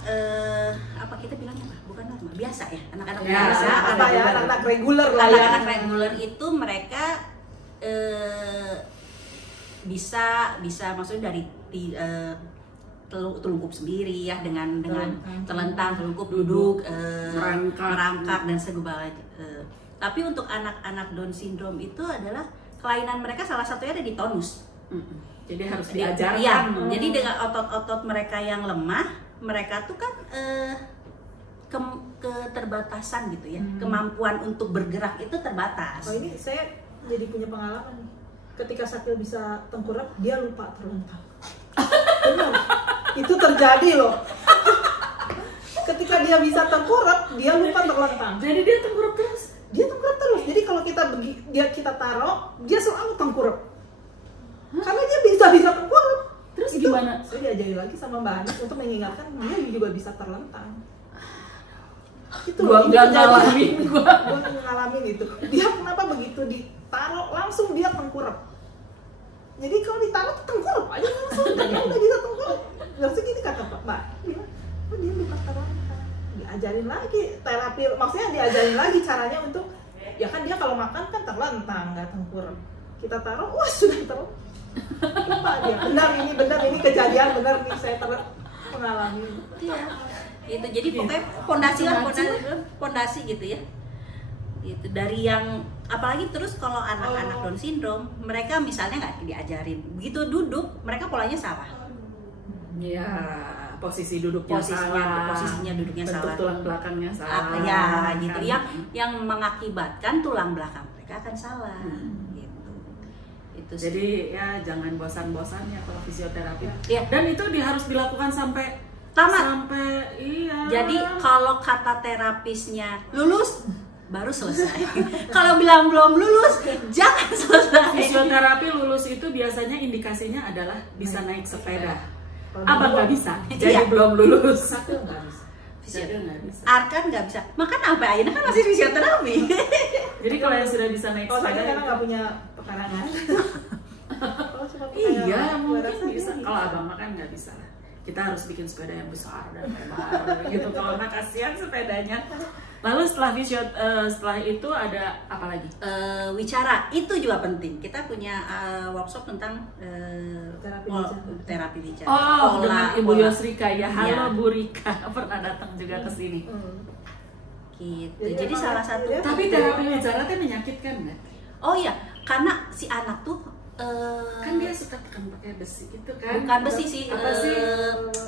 kita bilangnya apa? Bukan normal, biasa ya, anak-anak Ya, biasa, Apa ya, anak reguler lah ya. anak-anak reguler itu mereka bisa maksudnya dari telungkup sendiri ya dengan telentang, telungkup, duduk, merangkak dan segala. Tapi untuk anak-anak Down syndrome itu adalah kelainan mereka salah satunya ada di tonus. Jadi harus diajarkan. Iya, jadi dengan otot-otot mereka yang lemah, mereka tuh kan keterbatasan gitu ya, kemampuan untuk bergerak itu terbatas. Oh, ini saya jadi punya pengalaman nih. Ketika Sakil bisa tengkurap, dia lupa terlentang. Benar, itu terjadi loh. Ketika dia bisa tengkurap, dia lupa terlentang. Jadi dia tengkurap terus. Dia tengkurap terus. Jadi kalau kita taruh, dia selalu tengkurap. Karena dia bisa tengkurap. Terus Itu gimana? saya diajari lagi sama Mbak Anis untuk mengingatkan dia juga bisa terlentang. Itu Gua loh, ini nggak kejadian. ngalamin, Gua ngalamin itu. Dia kenapa begitu ditaruh langsung dia tengkurap. Jadi kalau ditaruh tuh tengkurap aja langsung. Dan dia udah bisa tengkurap. Langsung gini kata Mbak, dia lupa terlentang. Diajarin lagi terapi, maksudnya diajarin lagi caranya untuk ya kan dia kalau makan kan terlentang nggak tengkurap. Kita taruh, wah sudah terlentang. Lupa dia. Benar ini kejadian benar nih saya mengalami. Iya. Itu jadi pokoknya pondasi gitu ya. Gitu dari yang apalagi terus kalau anak-anak Down syndrome, mereka misalnya nggak diajarin begitu duduk, mereka polanya salah. Ya, posisinya duduknya Bentuk salah, tulang belakangnya salah. ya gitu, kan. yang mengakibatkan tulang belakang mereka akan salah, gitu. Itu sih. Jadi ya jangan bosan-bosan ya kalau fisioterapi. Ya. Dan itu harus dilakukan sampai Tamat. Sampai iya. Jadi kalau kata terapisnya lulus baru selesai. Kalau bilang belum lulus jangan selesai. Fisioterapi lulus itu biasanya indikasinya adalah bisa naik sepeda. Kalau Abang dulu- nggak bisa, jadi Iya. belum lulus. Satu nggak bisa. Jadi nggak bisa. Arkan nggak bisa. Makan sampai akhirnya kan masih fisioterapi. Jadi kalau yang sudah bisa naik Kalau saya sepeda, karena itu- nggak punya pekarangan. Kalau cuma iya pekarangan, gua mungkin rasa bisa. dia Kalau abang mah kan nggak bisa lah. Kita harus bikin sepeda yang besar dan lebar gitu. Kalau nggak kasihan sepedanya. Lalu setelah itu ada apa lagi? Wicara itu juga penting. Kita punya workshop tentang terapi bicara. Oh, dengan Ibu Pola. Yosrika ya. Halo Iya. Bu Rika, pernah datang juga ke sini. Gitu. Jadi Jadi emang salah satu. dia- Tapi terapi bicara teh menyakitkan nggak? Oh iya, karena si anak tuh Kan dia suka tekan pakai besi itu kan? bukan besi sih, Apa sih?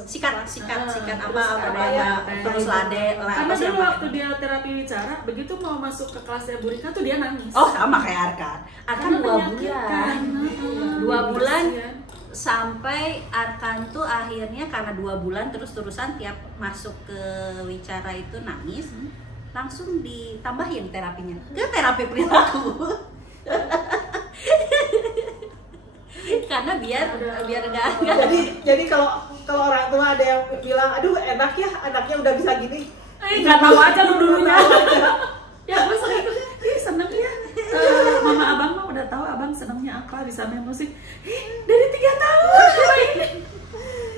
sikat apa Terus namanya, kayak terus lade, Karena apa sih dulu yang waktu dia terapi bicara, begitu mau masuk ke kelasnya Bu Rika tuh dia nangis. Oh sama kayak Arkan. Arkan Karena 2 menyakitkan. bulan. 2 bulan Kasihan. sampai Arkan tuh akhirnya karena 2 bulan terus-terusan tiap masuk ke wicara itu nangis, langsung ditambahin terapinya ke terapi perilaku. Karena biar nggak jadi kalau orang tua ada yang bilang, aduh enak ya anaknya udah bisa gini. Nggak tahu aja lu dulunya. Ya gue sering tuh, seneng ya. Mama abang mah udah tahu abang senengnya apa, bisa main musik. Dari 3 tahun coba ini.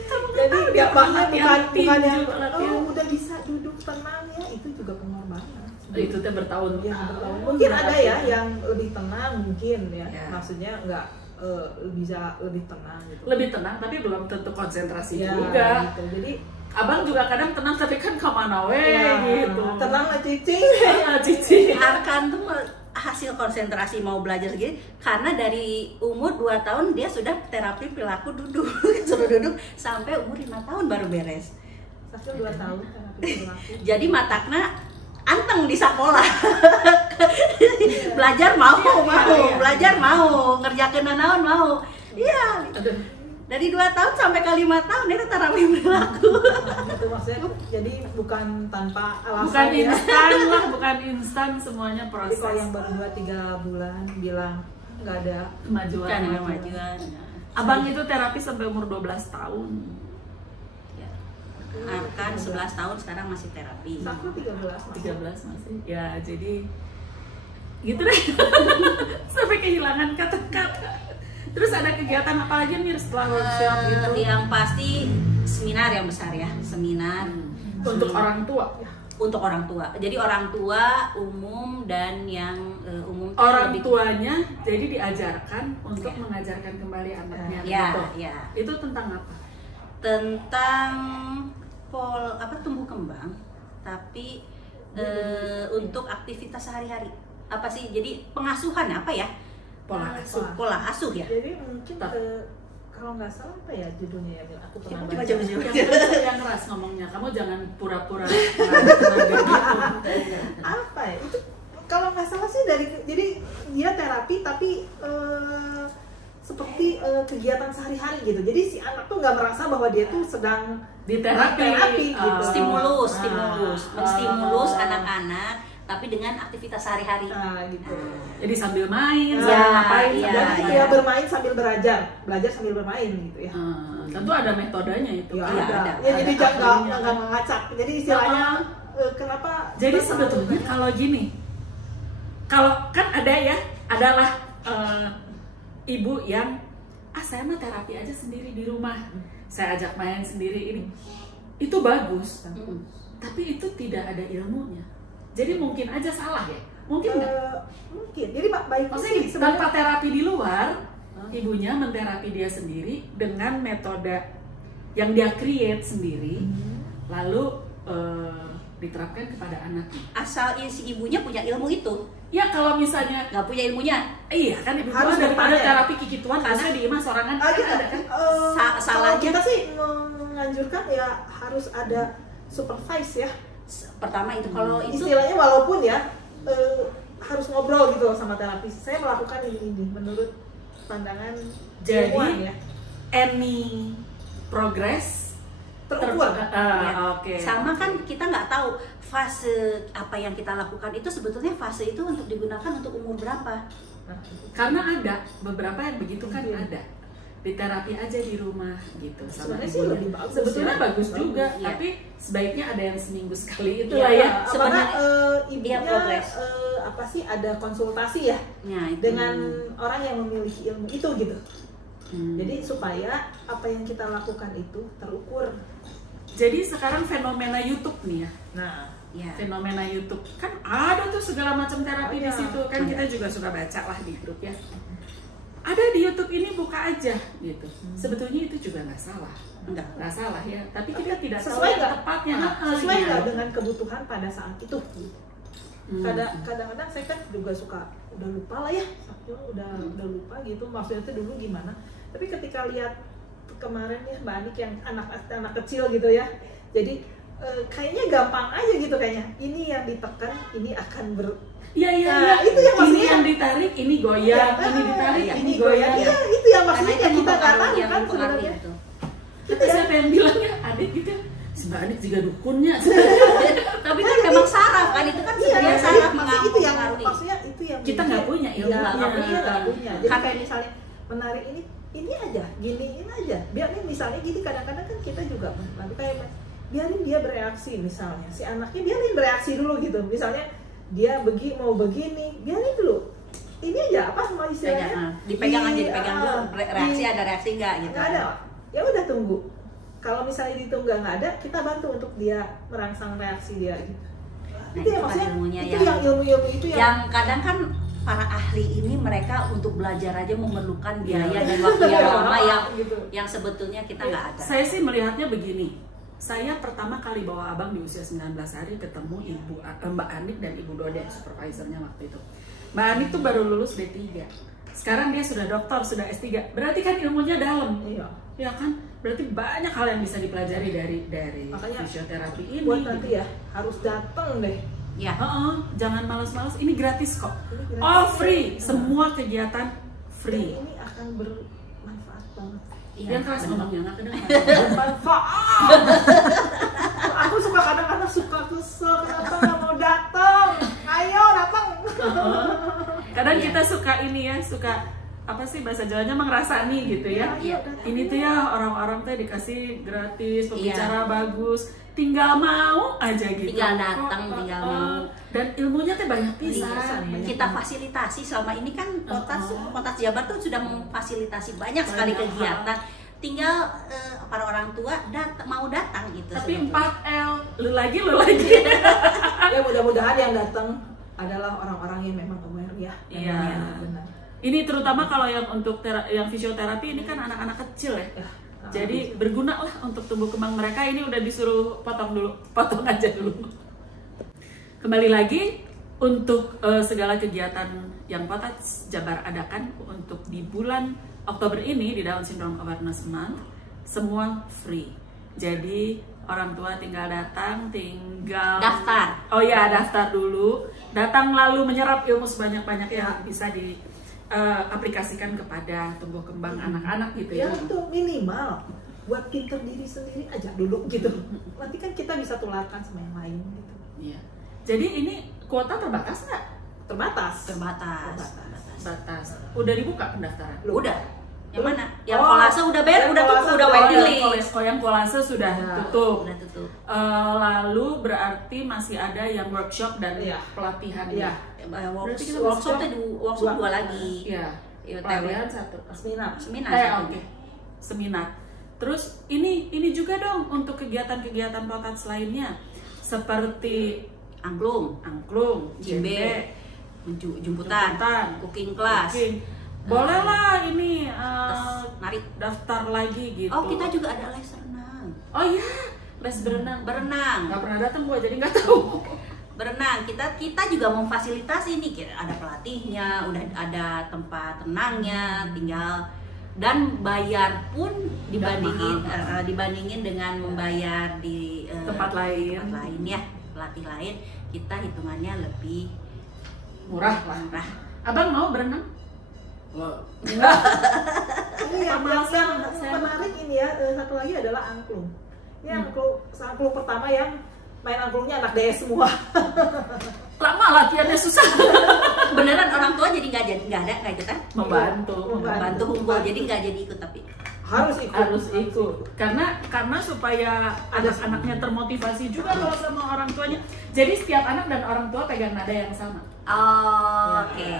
Kamu nggak Jadi tahu dia dampaknya latihan bukan yang tinju, latihan. udah bisa duduk tenang ya, itu juga pengorbanan. Itu teh bertahun. Ya, bertahun. Mungkin ada ya yang lebih tenang mungkin ya. Ya. Maksudnya nggak bisa lebih tenang gitu. Lebih tenang tapi belum tentu konsentrasi Ya, juga. gitu. Jadi Abang juga kadang tenang tapi kan kemana we ya, gitu. tenang lah cici. Cici. Arkan tuh hasil konsentrasi mau belajar segini karena dari umur 2 tahun dia sudah terapi perilaku duduk suruh duduk sampai umur 5 tahun baru beres. Sakit 2 tahun terapi perilaku. Jadi matakna anteng di sekolah. Belajar mau, Iya. belajar mau, ngerjakeun naon mau. Iya. Aduh. Dari 2 tahun sampai ke 5 tahun itu terapi perilaku. Itu maksudnya jadi bukan tanpa alasan Bukan ya. instan lah, bukan instan, semuanya Jadi proses. kalau yang baru 2-3 bulan bilang nggak ada kemajuan. Kan kemajuan. Abang itu terapi sampai umur 12 tahun. Ya. Arkan 11 tahun sekarang masih terapi. Sakit 13 masih. 13 masih. Ya, jadi gitu deh. Sampai kehilangan kata-kata. Terus ada kegiatan apa lagi nih setelah workshop gitu? Yang pasti seminar yang besar ya, seminar Untuk orang tua. untuk orang tua. Jadi orang tua umum dan yang umum tuh Orang lebih- tuanya jadi diajarkan untuk mengajarkan kembali anaknya Ya, gitu. ya. Itu tentang apa? Tentang tumbuh kembang, tapi untuk aktivitas sehari-hari. Apa sih? Jadi pengasuhan apa ya? Pola asuh. Pola asuh ya. Jadi mungkin kalau nggak salah apa ya judulnya ya? Aku pernah Coba, baca. coba. Yang keras ngomongnya, kamu jangan pura-pura tenaga gitu. Apa ya? Itu kalau nggak salah sih jadi dia terapi tapi seperti kegiatan sehari-hari gitu. Jadi si anak tuh nggak merasa bahwa dia tuh sedang Di terapi, gitu. Stimulus, Ah. menstimulus anak-anak tapi dengan aktivitas sehari-hari. Nah, gitu. Jadi sambil main, Ya, sambil ngapain, iya, Dan sambil dia bermain sambil belajar sambil bermain gitu ya. tentu ada metodenya itu. Ya, Iya, ada. ada. Ya, jadi Ada jangan ahlinya. nggak mengacak. Jadi istilahnya kenapa? Jadi sebetulnya kalau gini, kalau kan adalah ibu yang saya mah terapi aja sendiri di rumah, saya ajak main sendiri ini, itu bagus, tapi itu tidak ada ilmunya. Jadi mungkin aja salah ya, mungkin nggak? Mungkin. Jadi baik Maksudnya gini, tanpa terapi di luar, ibunya menterapi dia sendiri dengan metode yang dia create sendiri, lalu diterapkan kepada anaknya. Asal si ibunya punya ilmu itu. Ya kalau misalnya nggak punya ilmunya. iya kan ibu Harus daripada bertanya. terapi Kiki Tuan harusnya di Ima sorangan kan Kita, ada kan. kalau salahnya- kita sih menganjurkan ya harus ada supervise ya. Pertama itu kalau itu Istilahnya walaupun ya harus ngobrol gitu loh sama terapis. Saya melakukan ini menurut pandangan Jadi ilmuwan ya. any progress Terukur. ya. Oke. Sama kan kita nggak tahu fase apa yang kita lakukan itu sebetulnya fase itu untuk digunakan untuk umur berapa. Nah, Karena ada beberapa yang begitu kan Iya. ada di terapi aja di rumah gitu sama Sebenarnya sih ibunya. lebih bagus Sebetulnya ya. bagus juga, Iya. tapi sebaiknya ada yang seminggu sekali itu Iya, lah ya. apakah sebenarnya ibunya dia progres. apa sih ada konsultasi ya Nah, itu. dengan orang yang memiliki ilmu itu gitu. Hmm. Jadi supaya apa yang kita lakukan itu terukur. Jadi sekarang fenomena YouTube nih ya. Nah, ya. Fenomena YouTube kan ada tuh segala macam terapi Oh, di iya. situ kan kita juga suka baca lah di grup ya. Ada di YouTube ini buka aja gitu. Sebetulnya itu juga nggak salah, nggak salah ya. Tapi kita tidak tahu sesuai yang nggak? tepatnya. Sesuai Iya. nggak dengan kebutuhan pada saat itu? Hmm. Kadang-kadang saya kan juga suka udah lupa lah ya, udah lupa gitu maksudnya itu dulu gimana. Tapi ketika lihat kemarin ya Mbak Anik yang anak kecil gitu ya, jadi kayaknya gampang aja gitu kayaknya. Ini yang ditekan, ini akan Iya iya Nah, iya. itu yang ini maksudnya. yang ditarik, ini goyang, ini ditarik, iya. ini goyang. Iya, itu yang Karena maksudnya itu kita nggak tahu mempengaruhi yang kan mempengaruhi sebenarnya. itu. Kita siapa yang bilang ya adik gitu? Si Mbak Adik juga dukunnya. Tapi kan memang saraf kan itu kan sebenarnya saraf maksudnya itu yang mengaruhi. maksudnya itu yang Kita nggak punya Iya, ilmunya. nggak punya. Jadi Kan- kayak misalnya menarik ini aja, giniin aja. Biarin misalnya gini kadang-kadang kan kita juga nanti kayak biarin dia bereaksi misalnya. Si anaknya biarin bereaksi dulu gitu. Misalnya dia mau begini, biarin dulu. Ini aja apa sama istilahnya? Dipegang aja, dipegang dulu. Reaksi ada reaksi enggak gitu. Nggak ada. Ya udah tunggu. Kalau misalnya ditunggu nggak ada, kita bantu untuk dia merangsang reaksi dia gitu. Nah, itu ya itu kan maksudnya ilmunya itu yang ilmu-ilmu itu yang kadang kan para ahli ini mereka untuk belajar aja memerlukan biaya Iya. dan waktu yang lama gitu. yang sebetulnya kita nggak ada. Saya sih melihatnya begini. Saya pertama kali bawa abang di usia 19 hari ketemu Mbak Anik dan Ibu Dode, supervisornya waktu itu. Mbak Anik tuh baru lulus D3. Sekarang dia sudah doktor, sudah S3. Berarti kan ilmunya dalam. Iya. Ya kan? Berarti banyak hal yang bisa dipelajari dari Makanya fisioterapi ini. buat gitu. nanti ya harus datang deh. Ya. Jangan malas-malas. Ini gratis kok. Ini gratis. All free. Nah. Semua kegiatan free. Dan ini akan bermanfaat banget. Iya, Yang keras benar. ngomongnya nggak kedengeran. Bermanfaat. Aku suka kadang-kadang suka kesel, kenapa nggak mau datang? Ayo datang. Kadang Iya. kita suka ini ya, suka apa sih bahasa Jawanya mengrasani gitu ya. Iya. Ini tuh ya orang-orang tuh dikasih gratis, pembicara Iya. bagus, tinggal mau aja gitu. Tinggal datang, tinggal mau. Dan ilmunya tuh banyak pisan. Iya, Kita fasilitasi selama ini kan Potas Jabar tuh sudah memfasilitasi banyak sekali Banyak kegiatan. Tinggal para orang tua mau datang gitu. Tapi sebetulnya. 4L, lu lagi. Ya mudah-mudahan yang datang adalah orang-orang yang memang aware ya. Iya. Memang benar. Ini terutama kalau yang untuk yang fisioterapi ini kan anak-anak kecil ya. Ya. Jadi berguna lah untuk tumbuh kembang mereka. Ini udah disuruh potong aja dulu. Kembali lagi untuk segala kegiatan yang Potats Jabar adakan untuk di bulan Oktober ini di Down Syndrome Awareness Month, semua free. Jadi orang tua tinggal datang, tinggal Daftar. Oh ya, daftar dulu. Datang lalu menyerap ilmu sebanyak-banyak yang bisa diaplikasikan kepada tumbuh kembang anak-anak gitu Ya ya. itu minimal buat pinter diri sendiri aja dulu gitu. Nanti kan kita bisa tularkan sama yang lain gitu. Iya. Jadi ini kuota terbatas nggak? Terbatas. Terbatas. Batas. Udah dibuka pendaftaran? Udah. Yang Belum. mana? Yang Oh, kolase udah bayar, yang udah tutup, kolase udah udah waiting bayar. list. Oh, yang kolase sudah Ya. tutup. Udah tutup. Lalu berarti masih ada yang workshop dan Iya. pelatihan. Iya. Berarti kita Workshop masih tuh workshop dua. dua lagi. Iya. Iya, Pelatihan satu. Seminar. Seminar. satu. Oke. Seminar. Terus ini juga dong untuk kegiatan-kegiatan Potats lainnya seperti Angklung, angklung, Jimbe, jemputan, cooking class. cooking. Boleh lah ini Mari. daftar lagi gitu. Oh, kita juga ada les renang. Oh iya, les berenang. Berenang. Nggak pernah datang gua jadi nggak tahu. berenang. Kita juga memfasilitasi nih, ada pelatihnya, udah ada tempat tenangnya, tinggal dan bayar pun dibandingin dengan membayar di tempat lain ya, pelatih lain, kita hitungannya lebih murah lah. Abang mau berenang? Enggak. Ini yang Saya- menarik ini ya, satu lagi adalah angklung. Ini angklung pertama yang main angklungnya anak DS semua. Lama latihannya susah. beneran orang tua jadi nggak ikutan, Membantu hukum, jadi nggak jadi ikut tapi harus ikut. Karena supaya anak-anaknya termotivasi juga kalau sama orang tuanya. Jadi setiap anak dan orang tua pegang nada yang sama. Oke.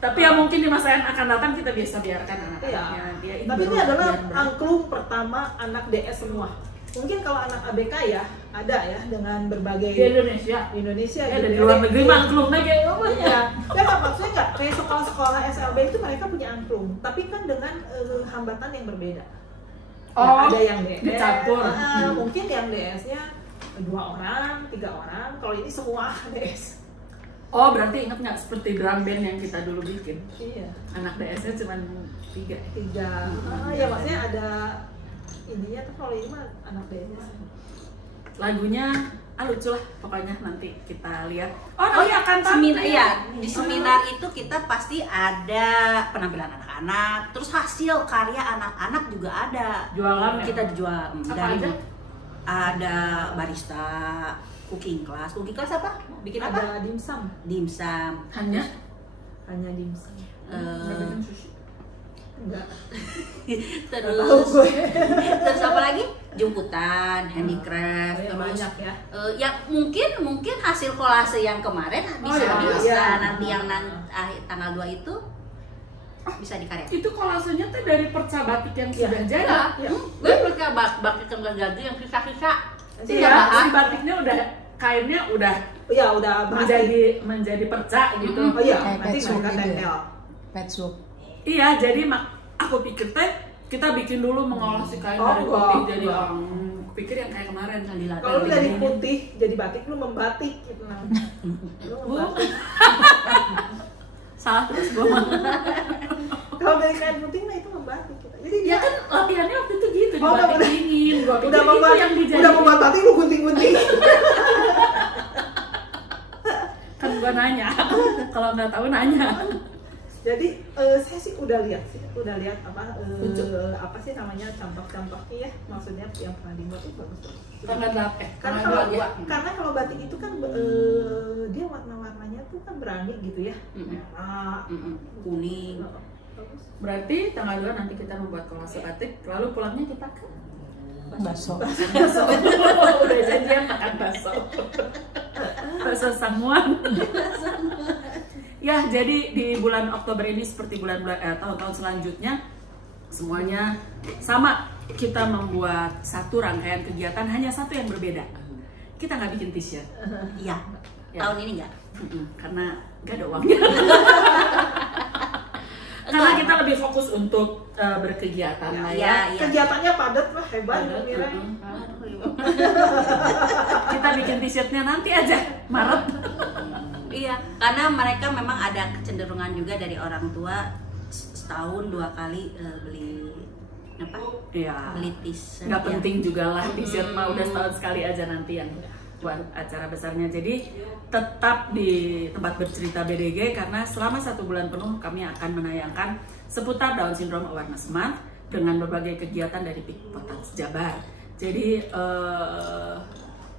Tapi ya mungkin di masa yang akan datang kita bisa biarkan Iya. anak-anaknya dia Tapi ini ber- adalah biar- angklung pertama anak DS semua. Mungkin kalau anak ABK ya ada ya dengan berbagai di Indonesia. di Indonesia Ya, gitu dari ya. luar negeri mah angklungnya kayak apa ya? Iya, ya nggak, maksudnya nggak kayak sekolah-sekolah SLB itu mereka punya angklung, tapi kan dengan hambatan yang berbeda. Oh, ada yang DS, dicampur. Mungkin yang DS-nya 2 orang, 3 orang. Kalau ini semua DS. Oh, berarti ingat nggak seperti drum band yang kita dulu bikin? Iya, Anak DS-nya cuma 3. 3. Ya maksudnya ada ininya tuh, kalau ini mah anak DS. Lagunya lucu lah, pokoknya nanti kita lihat. Oh iya, akan Seminar, iya, di seminar itu kita pasti ada penampilan anak-anak, terus hasil karya anak-anak juga ada. Jualan ya? Kita dijual Apa dari aja? ada barista, cooking class apa? Bikin apa? Ada dimsum, Dimsum. Hanya hanya dimsum. Eh, Enggak. terus Tahu gue. terus apa lagi? Jemputan, handicraft, Ya, terus banyak ya. ya mungkin hasil kolase yang kemarin bisa iya. nanti yang tanggal 2 itu bisa dikaryakan. itu kolasenya tuh dari perca batik yang Iya. sudah jadi. Iya. Gue pakai batik yang ganti yang sisa-sisa. Iya, si batiknya udah kainnya udah Ya udah menjadi perca gitu. Oh iya, Kayak nanti patchwork mereka gitu ya? tempel. Patchwork. Iya, jadi aku pikir teh kita bikin dulu mengolah si kain Oh, dari putih enggak, jadi enggak. pikir yang kayak kemarin kali lah. Kalau lu dari putih jadi batik, lu membatik gitu nah. Lu membatik. Salah terus gue mah. Kalau dari kain putih mah itu membatik kita. Jadi Ya kan latihannya waktu itu gitu Oh, dibatik udah. dingin. Gua pikir udah itu membuat yang dijadiin. udah membuat batik lu gunting-gunting. Kan gua nanya. Kalau nggak tahu nanya. Jadi saya sih udah lihat apa Lucu. apa sih namanya campak-campaknya ya, maksudnya yang pernah dibuat itu bagus. Tanggal berapa? Karena Tanggal kalau 2 ya. karena kalau batik itu kan dia warna-warnanya tuh kan berani gitu ya. Merah, Kuning. bagus. Berarti tanggal 2 nanti kita membuat kolase batik, lalu pulangnya kita ke Bakso. bakso. Udah janjian makan bakso. Bakso Sangmuan. Ya, jadi di bulan Oktober ini seperti tahun-tahun selanjutnya semuanya sama, kita membuat satu rangkaian kegiatan, hanya satu yang berbeda. Kita nggak bikin t-shirt. Iya. Ya. Tahun ini enggak? Karena nggak ada uangnya. Karena kita lebih fokus untuk berkegiatan lah ya. Iya. Kegiatannya padat lah, hebat Padat, Mira. Kita bikin t-shirtnya nanti aja, Maret. Iya, karena mereka memang ada kecenderungan juga dari orang tua setahun 2 kali beli apa? Iya. Beli t-shirt. Nggak ya. penting juga lah t-shirt mah, udah setahun sekali aja nanti yang buat acara besarnya. Jadi tetap di tempat bercerita BDG karena selama 1 bulan penuh kami akan menayangkan seputar Down Syndrome Awareness Month dengan berbagai kegiatan dari Peak Potats Jabar. Jadi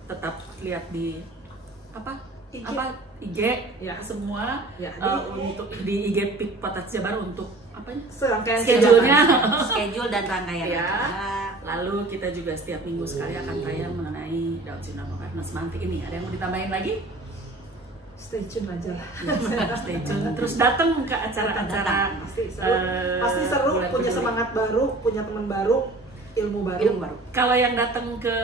tetap lihat di IG Ya. semua Ya, untuk di IG Peak Potats Jabar untuk serangkaian schedule-nya. Schedule dan rangkaian Ya. acara. Lalu kita juga setiap minggu sekali akan tayang mengenai Down Syndrome Awareness Month ini. Ada yang mau ditambahin lagi? Stay tune aja lah. Stay tune. Terus datang ke acara-acara Pasti seru, pasti seru, bulan punya peduli. semangat baru, punya teman baru, ilmu baru. Ilmu baru. Kalau yang datang ke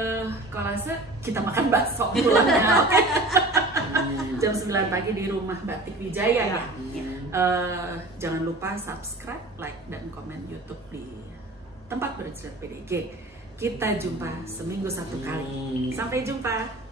kolase, kita makan bakso pulangnya. Oke. Jam 9 pagi di Rumah Batik Wijaya ya. Jangan lupa subscribe, like, dan komen YouTube di tempat bercerita PDG. Kita jumpa seminggu 1 kali. Sampai jumpa.